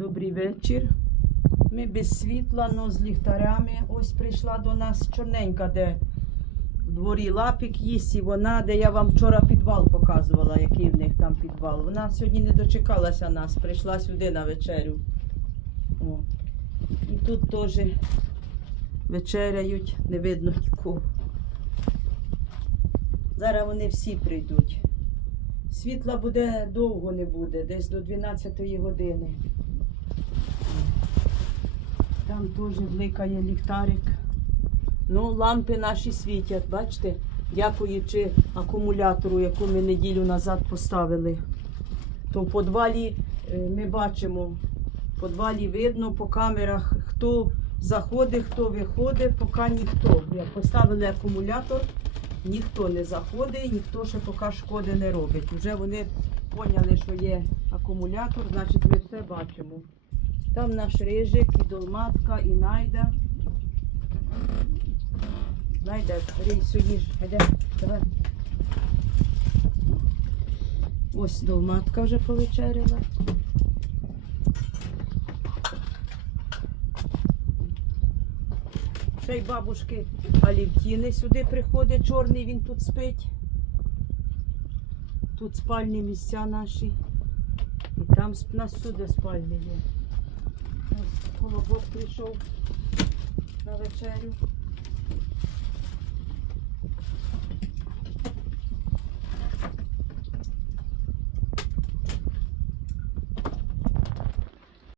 Добрий вечір. Ми без світла, но з ліхтарями. Ось прийшла до нас чорненька, де в дворі лапік їсть, і вона, де я вам вчора підвал показувала, який в них там підвал. Вона сьогодні не дочекалася нас, прийшла сюди на вечерю. О. І тут теж вечеряють, не видно нікого. Зараз вони всі прийдуть. Світла буде довго не буде, десь до 12 години. Там теж бликає ліхтарик. Ну, лампи наші світять, бачите, дякуючи акумулятору, яку ми неділю назад поставили. То в подвалі е, ми бачимо, в подвалі видно по камерах, хто заходить, хто виходить, поки ніхто. Як поставили акумулятор, ніхто не заходить, ніхто ще поки шкоди не робить. Вже вони поняли, що є акумулятор, значить ми все бачимо. Там наш рижик, і долматка, і найда. Найда, рій сьогодні ж, давай. Ось долматка вже повечеряла. Ще й бабушки Алівтіни сюди приходить, чорний він тут спить. Тут спальні місця наші. І там нас всюди спальні є. Колобок прийшов на вечерю.